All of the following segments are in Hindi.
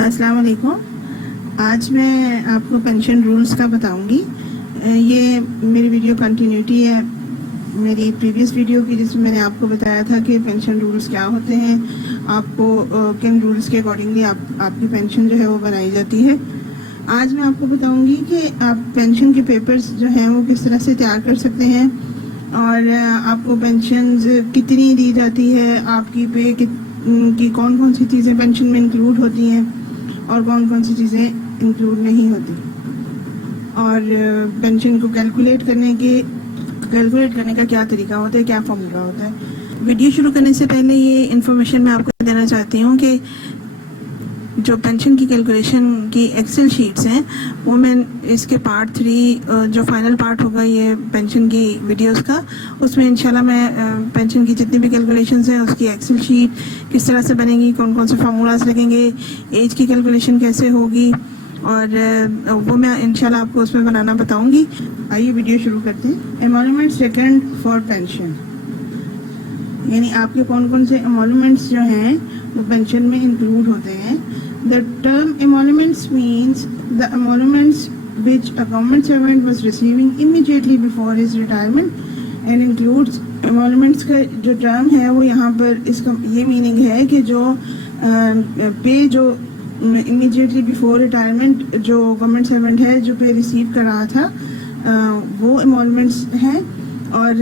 अस्सलाम वालेकुम। आज मैं आपको पेंशन रूल्स का बताऊंगी। ये मेरी वीडियो कंटिन्यूटी है मेरी प्रीवियस वीडियो की, जिसमें मैंने आपको बताया था कि पेंशन रूल्स क्या होते हैं, आपको किन रूल्स के अकॉर्डिंगली आपकी पेंशन जो है वो बनाई जाती है। आज मैं आपको बताऊंगी कि आप पेंशन के पेपर्स जो हैं वो किस तरह से तैयार कर सकते हैं और आपको पेंशन कितनी दी जाती है, आपकी पे की कौन कौन सी चीज़ें पेंशन में इंक्लूड होती हैं और कौन कौन सी चीज़ें इंक्लूड नहीं होती, और पेंशन को कैलकुलेट करने का क्या तरीका होता है, क्या फॉर्मूला होता है। वीडियो शुरू करने से पहले ये इन्फॉर्मेशन मैं आपको देना चाहती हूँ कि जो पेंशन की कैलकुलेशन की एक्सेल शीट्स हैं वो मैं इसके पार्ट 3 जो फाइनल पार्ट होगा ये पेंशन की वीडियोस का, उसमें इंशाल्लाह मैं पेंशन की जितनी भी कैलकुलेशंस हैं उसकी एक्सेल शीट किस तरह से बनेगी, कौन कौन से फार्मूलाज लगेंगे, एज की कैलकुलेशन कैसे होगी, और वो मैं इंशाल्लाह आपको उसमें बनाना बताऊंगी। आइए वीडियो शुरू करते हैं। एमोलमेंट्स रिकॉर्ड फॉर पेंशन, यानी आपके कौन कौन से एमोलमेंट्स जो हैं वो पेंशन में इंक्लूड होते हैं। The term emoluments means the emoluments which a government servant was receiving immediately before his retirement and includes emoluments का जो term है वो यहाँ पर इसका ये meaning है कि जो पे जो immediately before retirement जो government servant है जो पे receive कर रहा था वो emoluments हैं। और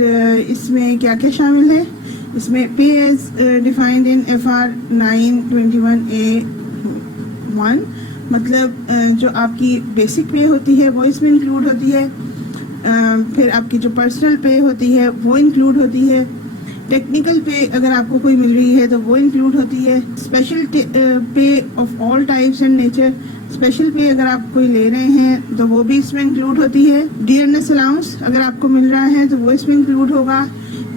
इसमें क्या क्या शामिल है, इसमें पे as defined in FR 921A1, मतलब जो आपकी बेसिक पे होती है वो इसमें इंक्लूड होती है, फिर आपकी जो पर्सनल पे होती है वो इंक्लूड होती है, टेक्निकल पे अगर आपको कोई मिल रही है तो वो इंक्लूड होती है, स्पेशल पे of all types and nature, special पे अगर आप कोई ले रहे हैं तो वो भी इसमें इंक्लूड होती है, डियरनेस अलाउंस अगर आपको मिल रहा है तो वो इसमें इंक्लूड होगा,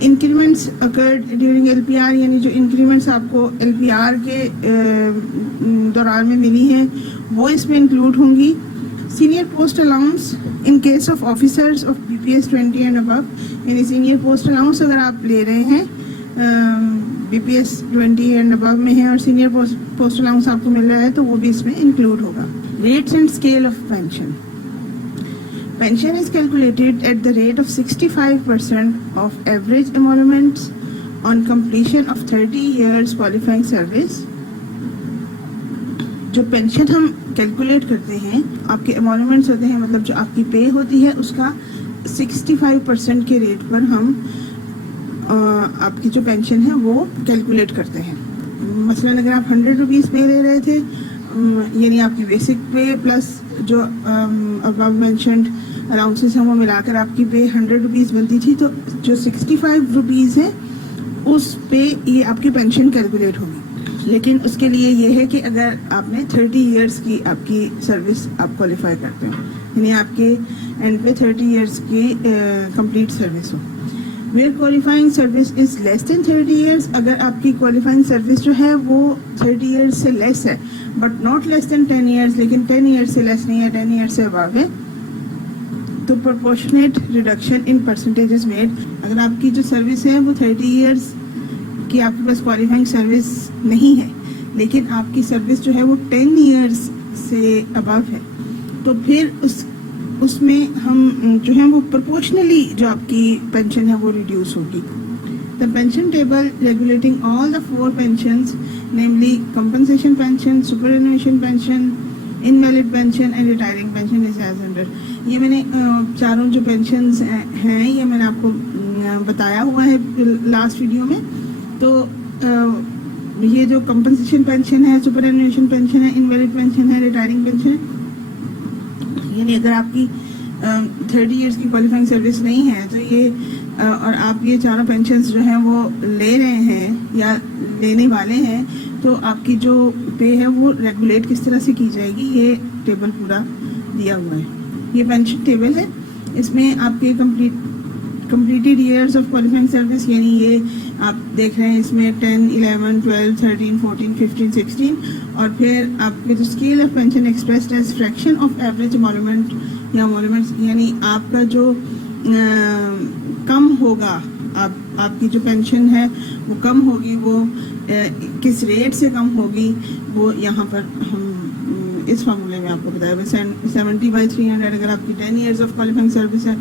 इंक्रीमेंट्स अकर्ड ड्यूरिंग LPR, यानी जो इंक्रीमेंट्स आपको LPR के दौरान में मिली हैं वो इसमें इंक्लूड होंगी, senior post allowance in case of officers of BPS 20 and above, यानी सीनियर पोस्ट अलाउंस अगर आप ले रहे हैं BPS 20 एंड अबव में है और सीनियर पोस्ट अलाउंस आपको मिल रहा है तो वो भी इसमें इंक्लूड होगा। Rates and scale of pension, pension is calculated at the rate of 65% of average emoluments on completion of 30 years qualifying service। जो पेंशन हम कैलकुलेट करते हैं, आपके एमोलमेंट्स होते हैं, मतलब जो आपकी पे होती है उसका 65% के रेट पर हम आपकी जो पेंशन है वो कैलकुलेट करते हैं। मसलन अगर आप 100 रुपीज़ पे ले रहे थे, यानी आपकी बेसिक पे प्लस जो अबव मेंशन्ड अलाउंसेस हैं वो मिलाकर आपकी पे 100 रुपीज़ बनती थी, तो जो 65 रुपीज़ है उस पे ये आपकी पेंशन कैलकुलेट होगी। लेकिन उसके लिए ये है कि अगर आपने 30 इयर्स की आपकी सर्विस आप क्वालिफाई करते हो, यानी आपके एंड पे 30 इयर्स की कंप्लीट सर्विस हो। Where qualifying service is less than 30 years, अगर आपकी क्वालिफाइंग सर्विस जो है वो 30 इयर्स से लेस है but not less than 10 years, लेकिन 10 इयर्स से लेस नहीं है, 10 इयर्स से अबव है, तो proportionate reduction in percentages made. अगर आपकी जो सर्विस है वो 30 इयर्स की आपके पास क्वालिफाइंग सर्विस नहीं है, लेकिन आपकी सर्विस जो है वो 10 इयर्स से अबव है, तो फिर उसमें हम जो है वो प्रोपोर्शनली जो आपकी पेंशन है वो रिड्यूस होगी। The pension table regulating all the 4 pensions, namely compensation pension, superannuation pension, invalid pension and retiring pension is as under. ये मैंने चारों जो पेंशंस हैं ये मैंने आपको बताया हुआ है लास्ट वीडियो में। तो ये जो कंपनसेशन पेंशन है, सुपरएनुएशन पेंशन है, इनवैलिड पेंशन है, रिटायरिंग पेंशन है, यानी अगर आपकी 30 इयर्स की क्वालिफाइंग सर्विस नहीं है तो ये और आप ये चारों पेंशंस जो हैं वो ले रहे हैं या लेने वाले हैं, तो आपकी जो पे है वो रेगुलेट किस तरह से की जाएगी ये टेबल पूरा दिया हुआ है। ये पेंशन टेबल है, इसमें आपके completed years of qualifying service, यानी ये आप देख रहे हैं इसमें 10, 11, 12, 13, 14, 15, 16, और फिर आपके जो scale of pension expressed as fraction of average emolument या एमोलमेंट्स, यानी आपका जो कम होगा, आपकी जो पेंशन है वो कम होगी, वो किस रेट से कम होगी वो यहाँ पर हम इस फार्मूले में आपको बताया हुआ 70/300। अगर आपकी 10 ईयर्स ऑफ क्वालिफाइंग सर्विस है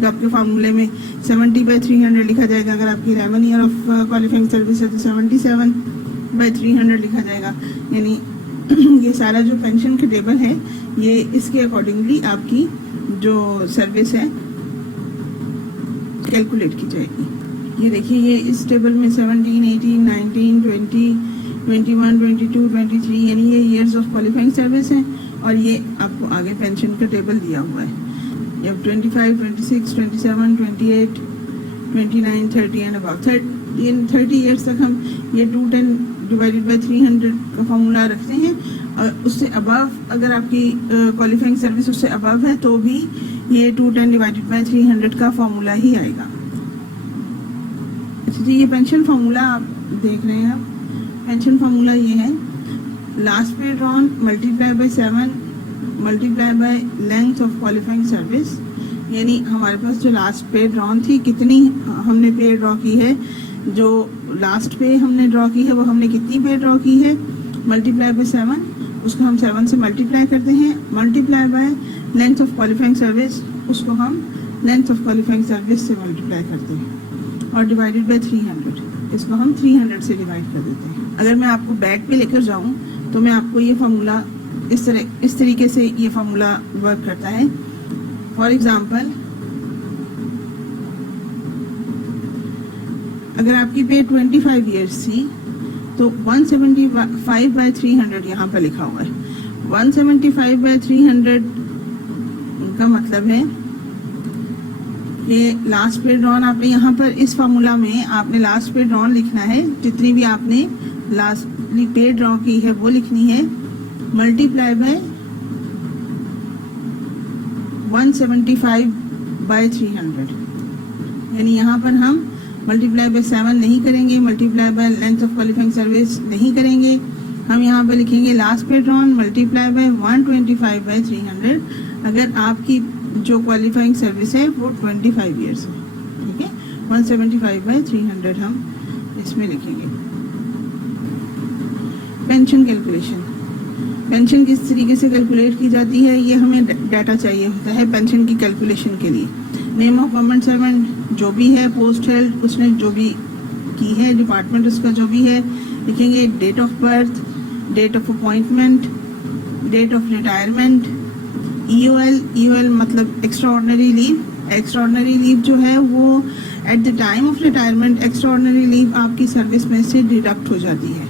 तो आपके फार्मूले में 70/300 लिखा जाएगा। अगर आपकी 11 ईयर ऑफ क्वालिफाइंग सर्विस है तो 77/300 लिखा जाएगा। यानी ये सारा जो पेंशन का टेबल है ये इसके अकॉर्डिंगली आपकी जो सर्विस है कैलकुलेट की जाएगी। ये देखिए, ये इस टेबल में 17, 18, 19, 20, 21, 22, 23 यानी ये ईयर्स ऑफ क्वालिफाइंग सर्विस है। और ये आपको आगे पेंशन का टेबल दिया हुआ है। जब 25, 26, 27, 28, 29, 30 एंड अबव 30 ईयर्स तक हम ये 210/300 का फॉर्मूला रखते हैं। और उससे अबव अगर आपकी क्वालिफाइंग सर्विस उससे अबव है तो भी ये 210/300 का फॉर्मूला ही आएगा। अच्छा जी, ये पेंशन फार्मूला आप देख रहे हैं। पेंशन फार्मूला ये है, लास्ट पे drawn multiply by 7 multiply by length of qualifying service. यानी हमारे पास जो लास्ट पे ड्रॉन थी, कितनी हमने पे ड्रॉ की है, जो लास्ट पे हमने ड्रॉ की है वो हमने कितनी पे ड्रॉ की है, मल्टीप्लाई बाय 7, उसको हम 7 से मल्टीप्लाई करते हैं। Multiply by length of qualifying service, उसको हम लेंथ ऑफ क्वालिफाइंग सर्विस से मल्टीप्लाई करते हैं। और डिवाइडेड बाय 300, इसको हम 300 से डिवाइड कर देते हैं। अगर मैं आपको बैक पे लेकर जाऊं तो मैं आपको ये फार्मूला इस तरीके से ये फार्मूला वर्क करता है। फॉर एग्जांपल, अगर आपकी पे 25 ईयर्स थी तो 175/300 यहाँ पर लिखा हुआ है। 175/300 का मतलब है कि लास्ट पे ड्रॉन आपने यहाँ पर इस फार्मूला में आपने लास्ट पे ड्रॉन लिखना है, जितनी भी आपने लास्ट पे ड्रॉ की है वो लिखनी है, मल्टीप्लाई बाय 175/300। यानी यहाँ पर हम मल्टीप्लाई बाय 7 नहीं करेंगे, multiply by length of qualifying service नहीं करेंगे। हम यहाँ पर लिखेंगे लास्ट पे ड्रॉन मल्टीप्लाई बाय 125/300। अगर आपकी जो क्वालिफाइंग सर्विस है वो 25 ईयर्स है, ठीक है। 175/300 हम इसमें लिखेंगे। पेंशन कैलकुलेशन, पेंशन किस तरीके से कैलकुलेट की जाती है, ये हमें डाटा चाहिए होता है पेंशन की कैलकुलेशन के लिए। नेम ऑफ गवर्नमेंट सर्वेंट जो भी है, पोस्ट हेल्ड उसने जो भी की है, डिपार्टमेंट उसका जो भी है लिखेंगे। Date of birth, date of appointment, date of retirement, EOL मतलब एक्स्ट्राऑर्डिनरी लीव। एक्स्ट्राऑर्डिनरी लीव जो है वो at the time of retirement extraordinary leave आपकी सर्विस में से डिडक्ट हो जाती है,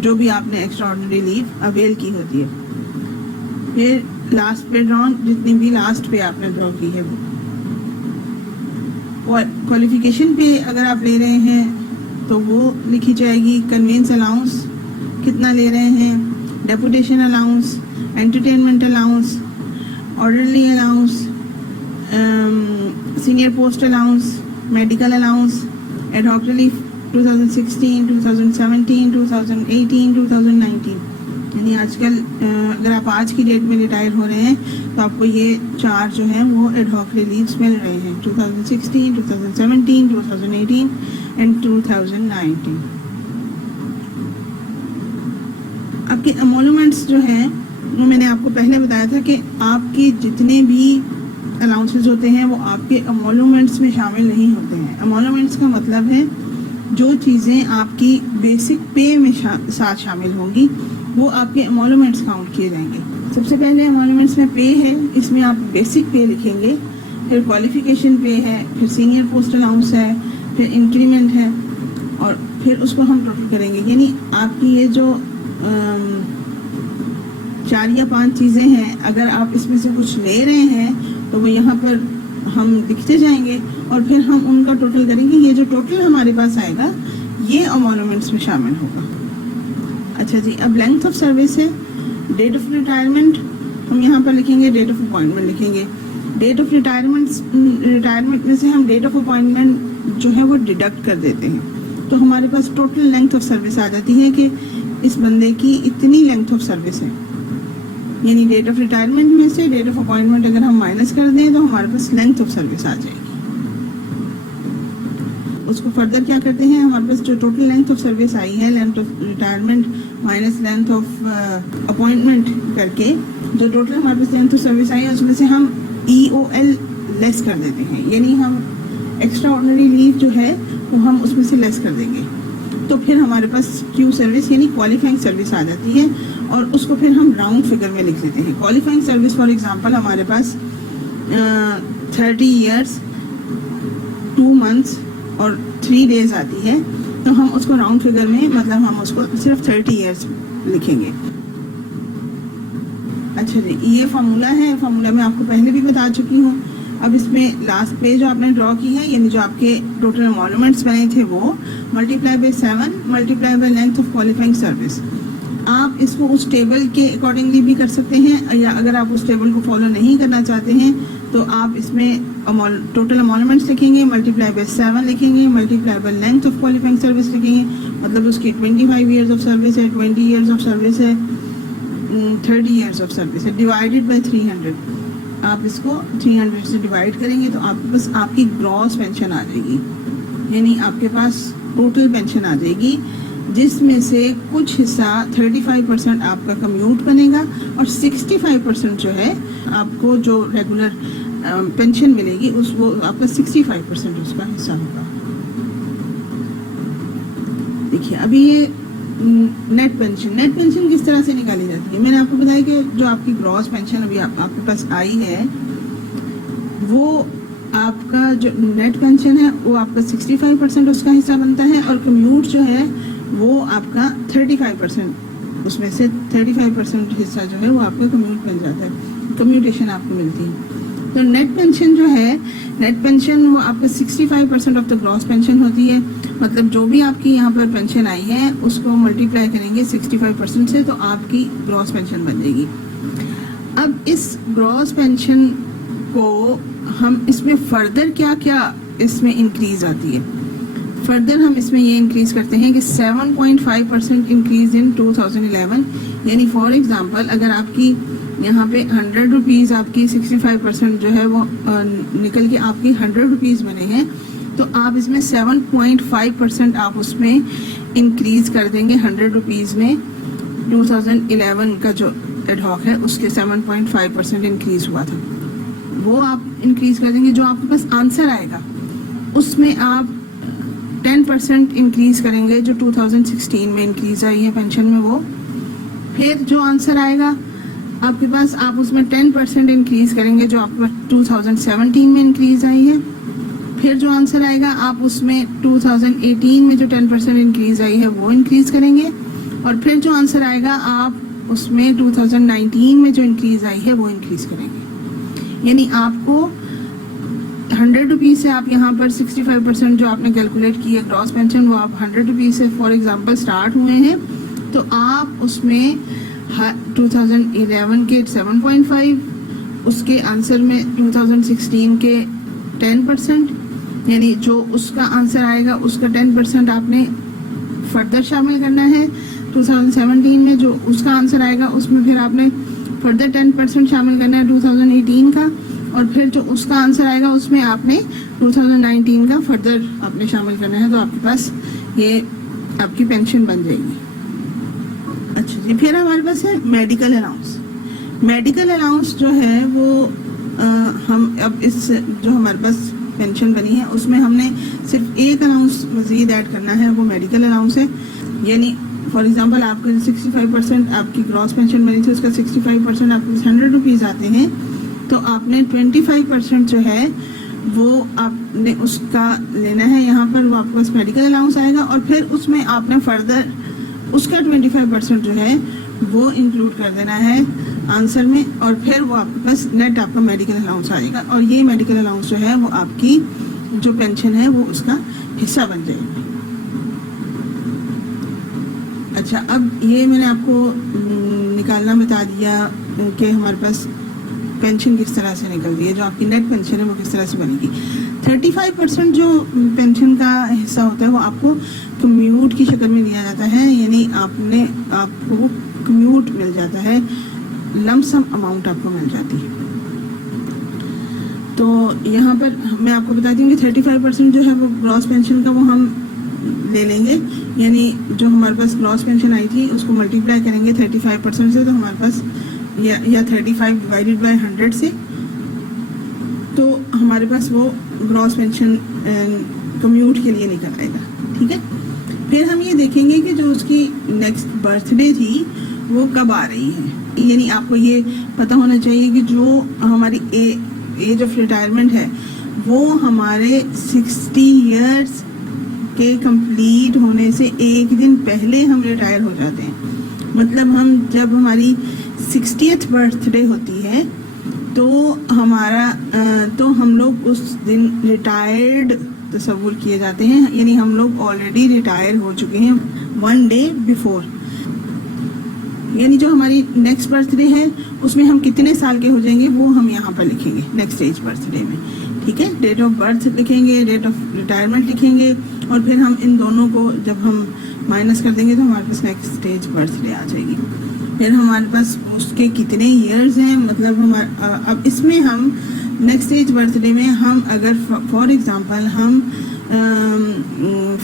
जो भी आपने एक्स्ट्राऑर्डिनरी लीव अवेल की होती है। फिर लास्ट पे ड्रॉन, जितनी भी लास्ट पे आपने ड्रॉ की है वो। क्वालिफिकेशन पे अगर आप ले रहे हैं तो वो लिखी जाएगी। कन्वेंस अलाउंस कितना ले रहे हैं, deputation allowance, entertainment allowance, orderly allowance, senior post allowance, medical allowance, ad hoc relief 2016, 2017, 2018, 2019। यानी आजकल अगर आप आज की डेट में रिटायर हो रहे हैं तो आपको ये 4 जो हैं वो एड हॉक रिलीफ्स मिल रहे हैं, 2016, 2017, 2018 एंड 2019। आपके एमोलमेंट्स जो हैं वो मैंने आपको पहले बताया था कि आपके जितने भी अलाउंसेस होते हैं वो आपके एमोलमेंट्स में शामिल नहीं होते हैं। एमोलमेंट्स का मतलब है जो चीज़ें आपकी बेसिक पे में साथ शामिल होंगी वो आपके एमोलमेंट्स काउंट किए जाएंगे। सबसे पहले एमोलमेंट्स में पे है, इसमें आप बेसिक पे लिखेंगे। फिर क्वालिफिकेशन पे है, फिर सीनियर पोस्ट अलाउंस है, फिर इंक्रीमेंट है, और फिर उसको हम टोटल करेंगे। यानी आपकी ये जो 4 या 5 चीज़ें हैं, अगर आप इसमें से कुछ ले रहे हैं तो वो यहाँ पर हम लिखते जाएंगे और फिर हम उनका टोटल करेंगे। ये जो टोटल हमारे पास आएगा ये एमोलमेंट्स में शामिल होगा। अच्छा जी, अब लेंथ ऑफ सर्विस है। डेट ऑफ रिटायरमेंट हम यहाँ पर लिखेंगे, डेट ऑफ अपॉइंटमेंट लिखेंगे। डेट ऑफ रिटायरमेंट में से हम डेट ऑफ अपॉइंटमेंट जो है वो डिडक्ट कर देते हैं, तो हमारे पास टोटल लेंथ ऑफ सर्विस आ जाती है कि इस बंदे की इतनी लेंथ ऑफ सर्विस है। यानी डेट ऑफ रिटायरमेंट में से डेट ऑफ अपॉइंटमेंट अगर हम माइनस कर दें तो हमारे पास लेंथ ऑफ सर्विस आ जाएगी। उसको फर्दर क्या करते हैं, हमारे पास जो टोटल लेंथ ऑफ सर्विस आई है, length of retirement minus length of appointment करके जो टोटल हमारे पास लेंथ ऑफ सर्विस आई है उसमें से हम EOL लेस कर देते हैं, यानी हम एक्स्ट्रा ऑर्डिनरी लीव जो है वो हम उसमें से लेस कर देंगे। तो फिर हमारे पास क्यू सर्विस यानी क्वालिफाइंग सर्विस आ जाती है और उसको फिर हम राउंड फिगर में लिख लेते हैं। क्वालिफाइंग सर्विस फॉर एग्जांपल हमारे पास 30 ईयर्स 2 मंथ्स और 3 डेज आती है, तो हम उसको राउंड फिगर में मतलब हम उसको सिर्फ 30 ईयर्स लिखेंगे। अच्छा जी, ये फार्मूला है, फार्मूला मैं आपको पहले भी बता चुकी हूँ। अब इसमें लास्ट पे जो आपने ड्रॉ की है, यानी जो आपके टोटल एमोलमेंट्स बने थे वो multiply by 7 multiply by length of qualifying service. आप इसको उस टेबल के अकॉर्डिंगली भी कर सकते हैं, या अगर आप उस टेबल को फॉलो नहीं करना चाहते हैं तो आप इसमें टोटल एमोलमेंट्स लिखेंगे, मल्टीप्लाई बाय 7 लिखेंगे, multiply by length of qualifying service लिखेंगे, मतलब उसकी 25 ईयर्स ऑफ सर्विस है, 20 ईयर्स ऑफ सर्विस है, 30 ईयर्स ऑफ सर्विस है, डिवाइडेड बाय 300। आप इसको 300 से डिवाइड करेंगे तो आपके पास आपकी ग्रॉस पेंशन आ जाएगी, यानी आपके पास टोटल पेंशन आ जाएगी, जिसमें से कुछ हिस्सा 35% आपका कम्यूट बनेगा और 65% जो है आपको जो रेगुलर पेंशन मिलेगी उस वो आपका 65% उसका हिस्सा होगा। देखिए अभी ये नेट पेंशन किस तरह से निकाली जाती है। मैंने आपको बताया कि जो आपकी ग्रॉस पेंशन अभी आपके पास आई है वो आपका जो नेट पेंशन है वो आपका 65% उसका हिस्सा बनता है, और कम्यूट जो है वो आपका 35%, उसमें से 35% हिस्सा जो है वो आपका कम्यूट बन जाता है, कम्यूटेशन आपको मिलती है। तो नेट पेंशन जो है, नेट पेंशन वो आपका 65% ऑफ द ग्रॉस पेंशन होती है, मतलब जो भी आपकी यहाँ पर पेंशन आई है उसको मल्टीप्लाई करेंगे 65% से तो आपकी ग्रॉस पेंशन बन जाएगी। अब इस ग्रॉस पेंशन को हम इसमें फर्दर क्या क्या इसमें इंक्रीज आती है, फर्दर हम इसमें ये इंक्रीज करते हैं कि 7.5% इंक्रीज इन 2011, यानी फॉर एग्जांपल अगर आपकी यहाँ पे 100 रुपीज़ आपकी 65% जो है वो निकल के आपकी 100 रुपीज़ बने हैं, तो आप इसमें 7.5% आप उसमें इंक्रीज कर देंगे 100 रुपीज़ में। 2011 का जो एडहॉक है उसके 7.5% इंक्रीज हुआ था, वो आप इंक्रीज कर देंगे। जो आपके पास आंसर आएगा उसमें आप 10% इंक्रीज करेंगे, जो 2016 में इंक्रीज आई है पेंशन में वो। फिर जो आंसर आएगा आपके पास आप उसमें 10% इंक्रीज करेंगे, जो आपके पास 2017 में इंक्रीज आई है। फिर जो आंसर आएगा आप उसमें 2018 में जो 10% इंक्रीज आई है वो इंक्रीज करेंगे, और फिर जो आंसर आएगा आप उसमें 2019 में जो इंक्रीज आई है वो इंक्रीज करेंगे। यानी आपको 100 रुपीज़ से आप यहाँ पर 65% जो आपने कैलकुलेट की है ग्रॉस पेंशन, वो आप 100 रुपीज़ से फॉर एग्जांपल स्टार्ट हुए हैं, तो आप उसमें 2011 के 7.5, उसके आंसर में 2016 के 10%, यानी जो उसका आंसर आएगा उसका 10% आपने फर्दर शामिल करना है। 2017 में जो उसका आंसर आएगा उसमें फिर आपने फर्दर 10% शामिल करना है 2018 का, और फिर जो उसका आंसर आएगा उसमें आपने 2019 का फर्दर आपने शामिल करना है, तो आपके पास ये आपकी पेंशन बन जाएगी। अच्छा जी, फिर हमारे पास है मेडिकल अलाउंस। मेडिकल अलाउंस जो है वो हम अब इस जो हमारे पास पेंशन बनी है उसमें हमने सिर्फ एक अलाउंस मज़ीद ऐड करना है, वो मेडिकल अलाउंस है। यानी फॉर एग्जांपल आपके 65% आपकी ग्रॉस पेंशन बनी थी, उसका 65% आपके 100 रुपीज़ आते हैं, तो आपने 25% जो है वो आपने उसका लेना है यहाँ पर, वो आपके पास मेडिकल अलाउंस आएगा, और फिर उसमें आपने फर्दर उसका 25% जो है वो इंक्लूड कर देना है आंसर में, और फिर वो आपके पास नेट आपका मेडिकल अलाउंस आएगा, और ये मेडिकल अलाउंस जो है वो आपकी जो पेंशन है वो उसका हिस्सा बन जाएगा। अच्छा, अब ये मैंने आपको निकालना बता दिया कि हमारे पास पेंशन किस तरह से निकल रही है, जो आपकी नेट पेंशन है वो किस तरह से बनेगी। 35% जो पेंशन का हिस्सा होता है वो आपको कम्यूट की शक्ल में दिया जाता है, यानी आपको कम्यूट मिल जाता है, लमसम अमाउंट आपको मिल जाती है। तो यहाँ पर मैं आपको बताती हूँ कि 35% जो है वो ग्रॉस पेंशन का वो हम ले लेंगे, यानी जो हमारे पास ग्रॉस पेंशन आई थी उसको मल्टीप्लाई करेंगे 35% से, तो हमारे पास या 35 डिवाइडेड बाय 100 से, तो हमारे पास वो ग्रॉस पेंशन कम्यूट के लिए निकल आएगा। ठीक है, फिर हम ये देखेंगे कि जो उसकी नेक्स्ट बर्थडे थी वो कब आ रही है, यानी आपको ये पता होना चाहिए कि जो हमारी एज ऑफ रिटायरमेंट है वो हमारे 60 इयर्स के कंप्लीट होने से एक दिन पहले हम रिटायर हो जाते हैं। मतलब हम जब हमारी 60th बर्थडे होती है तो तो हम लोग उस दिन रिटायर्ड तस्वुर किए जाते हैं, यानी हम लोग ऑलरेडी रिटायर हो चुके हैं 1 डे बिफोर। यानी जो हमारी नेक्स्ट बर्थडे है उसमें हम कितने साल के हो जाएंगे वो हम यहाँ पर लिखेंगे नेक्स्ट एज बर्थडे में। ठीक है, डेट ऑफ बर्थ लिखेंगे, डेट ऑफ रिटायरमेंट लिखेंगे, और फिर हम इन दोनों को जब हम माइनस कर देंगे तो हमारे पास नेक्स्ट एज बर्थडे आ जाएगी। फिर हमारे पास उसके कितने ईयर्स हैं, मतलब अब इसमें हम नेक्स्ट एज बर्थडे में हम अगर फॉर एग्जांपल हम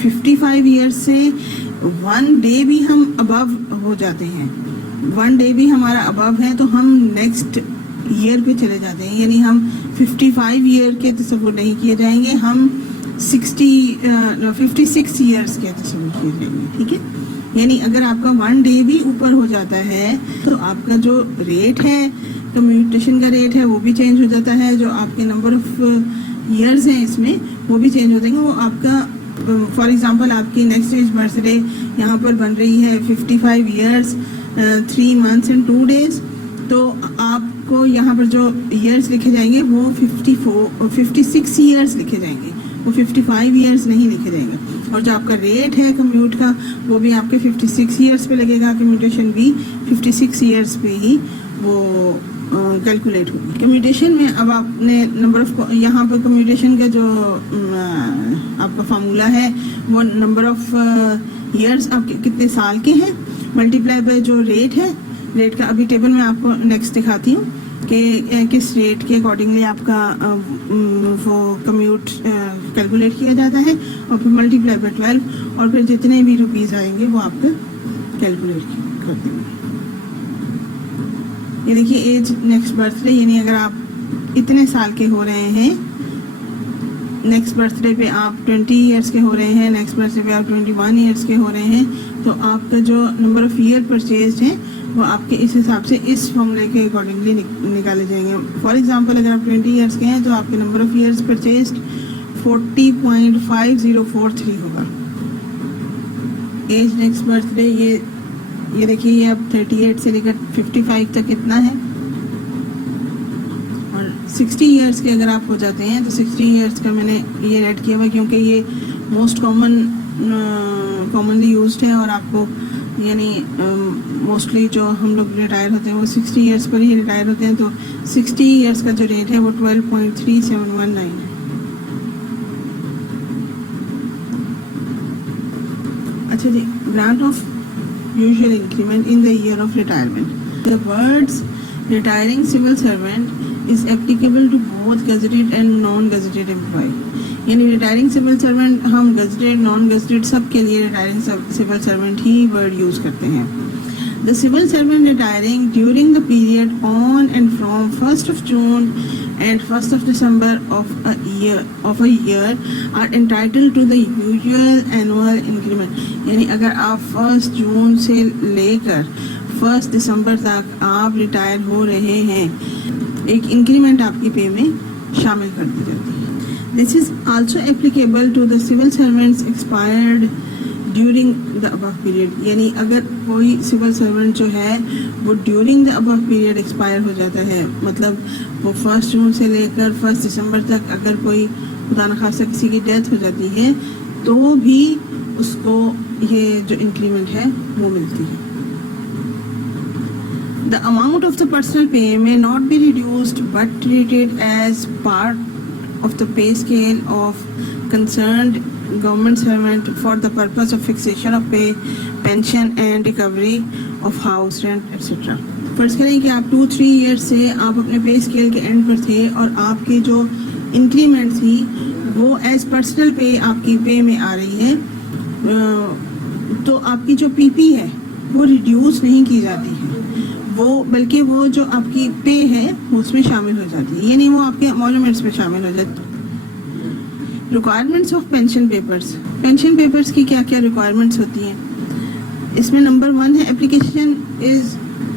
55 ईयर्स से 1 डे भी हम अबव हो जाते हैं, 1 डे भी हमारा अबव है, तो हम नेक्स्ट ईयर पे चले जाते हैं, यानी हम 55 ईयर के तस्वुर नहीं किए जाएंगे, हम 56 ईयर्स के तस्वुर किए जाएंगे। ठीक है, यानी अगर आपका 1 डे भी ऊपर हो जाता है तो आपका जो रेट है, कम्यूटेशन का रेट है, वो भी चेंज हो जाता है, जो आपके नंबर ऑफ ईयर्स हैं इसमें वो भी चेंज हो जाएंगे। वो आपका फॉर एग्जांपल आपकी नेक्स्ट एज बर्थडे यहाँ पर बन रही है 55 ईयर्स 3 मंथ्स एंड 2 डेज, तो आपको यहाँ पर जो ईयर्स लिखे जाएंगे वो 56 ईयर्स लिखे जाएंगे, वो 55 ईयर्स नहीं लिखे जाएंगे। और जो आपका रेट है कम्यूट का वो भी आपके 56 ईयर्स पे लगेगा, कम्यूटेशन भी 56 ईयर्स पे ही वो कैलकुलेट होगी। कम्यूटेशन में अब आपने नंबर ऑफ, यहाँ पर कम्यूटेशन का जो आपका फार्मूला है वो नंबर ऑफ ईयर्स आपके कितने साल के हैं मल्टीप्लाई बाय जो रेट है, रेट का अभी टेबल में आपको नेक्स्ट दिखाती हूँ कि किस रेट के अकॉर्डिंगली आपका वो कम्यूट कैलकुलेट किया जाता है, और फिर मल्टीप्लाई बाय 12, और फिर जितने भी रुपीज़ आएंगे वो आपका कैलकुलेट कर देंगे। ये देखिए एज नेक्स्ट बर्थडे, यानी अगर आप इतने साल के हो रहे हैं, नेक्स्ट बर्थडे पे आप 20 इयर्स के हो रहे हैं, नेक्स्ट बर्थडे पे आप 21 इयर्स के हो रहे हैं, तो आपका जो नंबर ऑफ ईयर परचेज है वो आपके इस हिसाब से इस फॉर्मूले के अकॉर्डिंगली निकाले जाएंगे। फॉर एग्जांपल अगर आप 20 इयर्स के हैं तो आपके नंबर ऑफ ईयर्स परचेज 40.5043 होगा। एज नेक्स्ट बर्थडे ये देखिए, ये अब 38 से लेकर 55 तक कितना है, और 60 इयर्स के अगर आप हो जाते हैं तो 60 इयर्स का मैंने ये ऐड किया हुआ क्योंकि ये मोस्ट कॉमनली यूज्ड है, और आपको यानी मोस्टली जो हम लोग रिटायर होते हैं वो 60 इयर्स पर ही रिटायर होते हैं, तो 60 इयर्स का जो रेट है वो 12.3719 है। अच्छा जी, grant of usual increment in the year of retirement. The words retiring civil servant is applicable to both gazetted and non gazetted employ, यानी रिटायरिंग सिविल सर्वेंट हम गजेटेड नॉन गजेटेड सब के लिए रिटायरिंग सिविल सर्वेंट ही वर्ड यूज करते हैं। The civil servant retiring during the period on and from 1st of June and 1st of December of a year are entitled to the usual annual increment, यानी अगर आप 1 जून से लेकर 1 दिसंबर तक आप रिटायर हो रहे हैं, एक इंक्रीमेंट आपकी पे में शामिल कर दी जाती है। This is also applicable to the civil servants expired during the above period, यानी अगर कोई सिविल सर्वेंट जो है वो during the above period expire हो जाता है, मतलब वो 1 जून से लेकर 1 दिसंबर तक अगर कोई खुदा न खास्ता किसी की डेथ हो जाती है तो भी उसको ये जो इंक्रीमेंट है वो मिलती है। The amount of the personal pay may not be reduced but treated as part of the pay scale of concerned government servant for the purpose of fixation of pay, pension and recovery of house rent etc. फर्ज करें कि आप 2-3 ईयर्स से आप अपने पे स्केल के एंड पर थे और आपकी जो इंक्रीमेंट थी वो एज पर्सनल पे आपकी पे में आ रही है, तो आपकी जो पीपी है वो रिड्यूस नहीं की जाती है, वो बल्कि वो जो आपकी पे है उसमें शामिल हो जाती है, यानी वो आपके एमोलमेंट्स में शामिल हो जाती है। रिक्वायरमेंट्स ऑफ पेंशन पेपर्स की क्या क्या रिक्वायरमेंट्स होती हैं? इसमें नंबर 1 है application is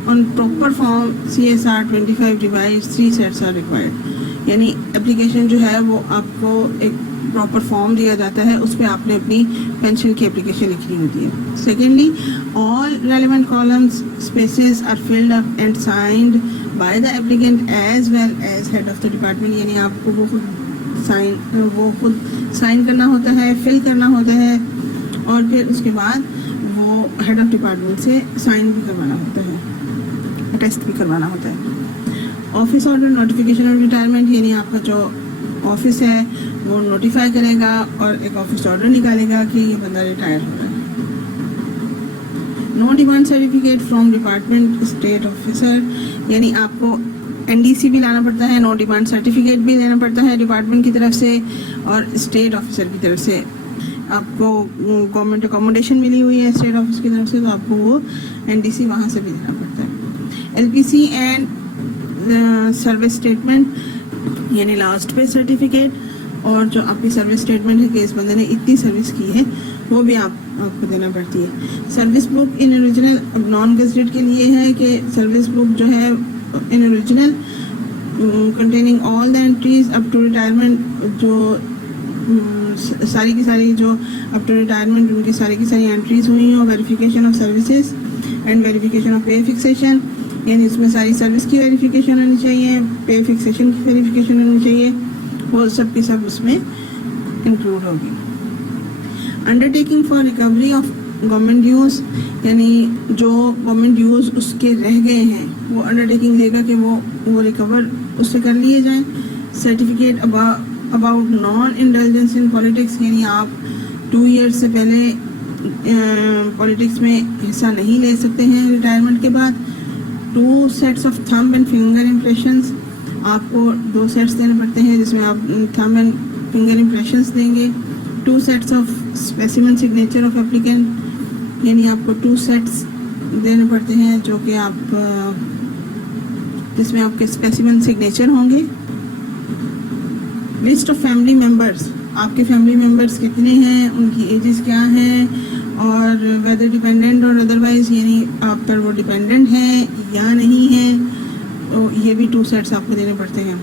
on proper form CSR 25 device 3 sets are required, यानी एप्लीकेशन जो है वो आपको एक प्रॉपर फॉर्म दिया जाता है, उस पर आपने अपनी पेंशन की एप्लीकेशन लिखनी होती है। Secondly, all relevant columns spaces are filled up and signed by the applicant as well as head of the department, यानी आपको वो खुद साइन करना होता है, फिल करना होता है, और फिर उसके बाद वो हेड ऑफ डिपार्टमेंट से साइन भी करवाना होता है, अटेस्ट भी करवाना होता है। Office order notification of retirement, यानी आपका जो ऑफिस है वो नोटिफाई करेगा और एक ऑफिस ऑर्डर निकालेगा कि ये बंदा रिटायर हो रहा है। No demand certificate from department state officer, यानी आपको NDC भी लाना पड़ता है, नो डिमांड सर्टिफिकेट भी लेना पड़ता है डिपार्टमेंट की तरफ से और स्टेट ऑफिसर की तरफ से। आपको गवर्नमेंट अकोमोडेशन मिली हुई है स्टेट ऑफिस की तरफ से, तो आपको वो NDC वहाँ से भी देना पड़ता है। LPC एंड सर्विस स्टेटमेंट, यानी लास्ट पे सर्टिफिकेट, और जो आपकी सर्विस स्टेटमेंट है कि इस बंदे ने इतनी सर्विस की है, वो भी आपको देना पड़ती है। सर्विस बुक इन ओरिजिनल, अब नॉन गेजेटेड के लिए है कि सर्विस बुक जो है in original containing all the entries up to retirement, जो सारी की सारी जो अप टू रिटायरमेंट उनकी सारी की सारी एंट्रीज हुई हो, verification of services and verification of पे फिक्सेशन, यानी इसमें सारी सर्विस की वेरिफिकेशन होनी चाहिए, पे फिक्सेशन की वेरिफिकेशन होनी चाहिए, वो सब की सब उसमें इंक्लूड होगी। Undertaking for recovery of government dues, यानी जो गवर्नमेंट ड्यूज उसके रह गए हैं वो अंडरटेकिंग देगा कि वो रिकवर उससे कर लिए जाएं। Certificate about non indulgence in politics, यानी आप 2 ईयर्स से पहले पॉलिटिक्स में हिस्सा नहीं ले सकते हैं रिटायरमेंट के बाद। 2 sets of thumb and finger impressions, आपको 2 सेट्स देने पड़ते हैं जिसमें आप थंब एंड फिंगर इम्प्रेशंस देंगे। 2 sets of specimen signature of applicant, यानी आपको 2 सेट्स देने पड़ते हैं जो कि आप जिसमें आपके स्पेसिमेन सिग्नेचर होंगे। लिस्ट ऑफ फैमिली मेम्बर्स, आपके फैमिली मेम्बर्स कितने हैं, उनकी एजेस क्या हैं, और वेदर डिपेंडेंट और अदरवाइज, यानी आप पर वो डिपेंडेंट हैं या नहीं है, तो ये भी 2 सेट्स आपको देने पड़ते हैं।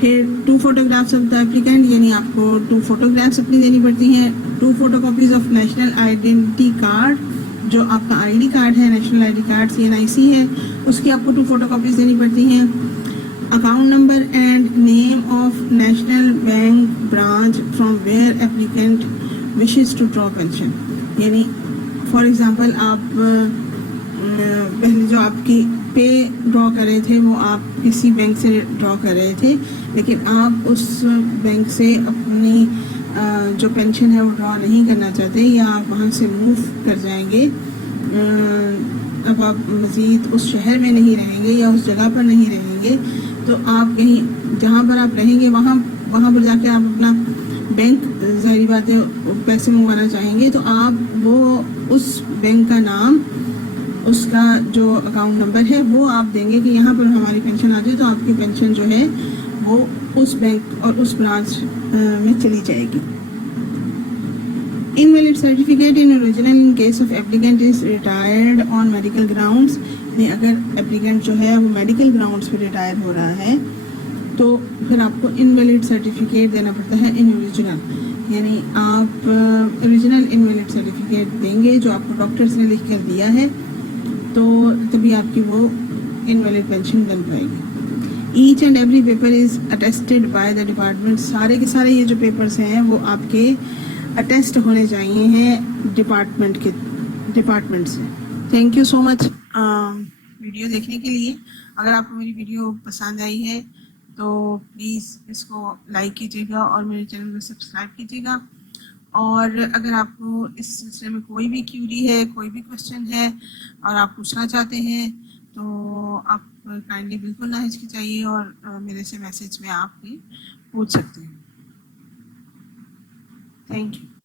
फिर 2 फोटोग्राफ्स ऑफ द एप्लीकेंट, यानी आपको 2 फोटोग्राफ्स अपनी देनी पड़ती हैं। 2 photocopies of national identity card, जो आपका ID कार्ड है, नेशनल ID कार्ड CNIC है, उसकी आपको 2 फोटोकॉपीज देनी पड़ती हैं। Account number and name of national bank branch from where applicant wishes to draw pension, यानी फॉर एग्जांपल आप पहले जो आपकी पे ड्रॉ कर रहे थे वो आप किसी बैंक से ड्रॉ कर रहे थे, लेकिन आप उस बैंक से अपनी जो पेंशन है वो ड्रॉ नहीं करना चाहते, या आप वहाँ से मूव कर जाएंगे, अब आप मज़ीद उस शहर में नहीं रहेंगे या उस जगह पर नहीं रहेंगे, तो आप कहीं जहाँ पर आप रहेंगे वहाँ पर जाके आप अपना बैंक, ज़ाहिर बात है, पैसे मंगवाना चाहेंगे, तो आप वो उस बैंक का नाम, उसका जो अकाउंट नंबर है वो आप देंगे कि यहाँ पर हमारी पेंशन आ जाए, तो आपकी पेंशन जो है वो उस बैंक और उस ब्रांच में चली जाएगी। Invalid certificate in original in case of applicant is retired on medical grounds, अगर एप्लीकेंट जो है वो मेडिकल ग्राउंड्स पर रिटायर हो रहा है तो फिर आपको इनवैलिड सर्टिफिकेट देना पड़ता है इन ओरिजिनल, यानी आप ओरिजिनल इनवैलिड सर्टिफिकेट देंगे जो आपको डॉक्टर्स ने लिख कर दिया है, तो तभी आपकी वो इनवैलिड पेंशन बन पाएगी। Each and every paper is attested by the department, सारे के सारे ये जो पेपर्स हैं वो आपके अटेस्ट होने चाहिए हैं डिपार्टमेंट से। Thank you so much video देखने के लिए। अगर आपको मेरी वीडियो पसंद आई है तो प्लीज़ इसको लाइक कीजिएगा और मेरे चैनल को सब्सक्राइब कीजिएगा, और अगर आपको इस सिलसिले में कोई भी क्यूरी है, कोई भी क्वेश्चन है और आप पूछना चाहते हैं तो आप काइंडली बिल्कुल ना हिचकिचाइए और मेरे से मैसेज में आप भी पूछ सकते हैं। Thank you.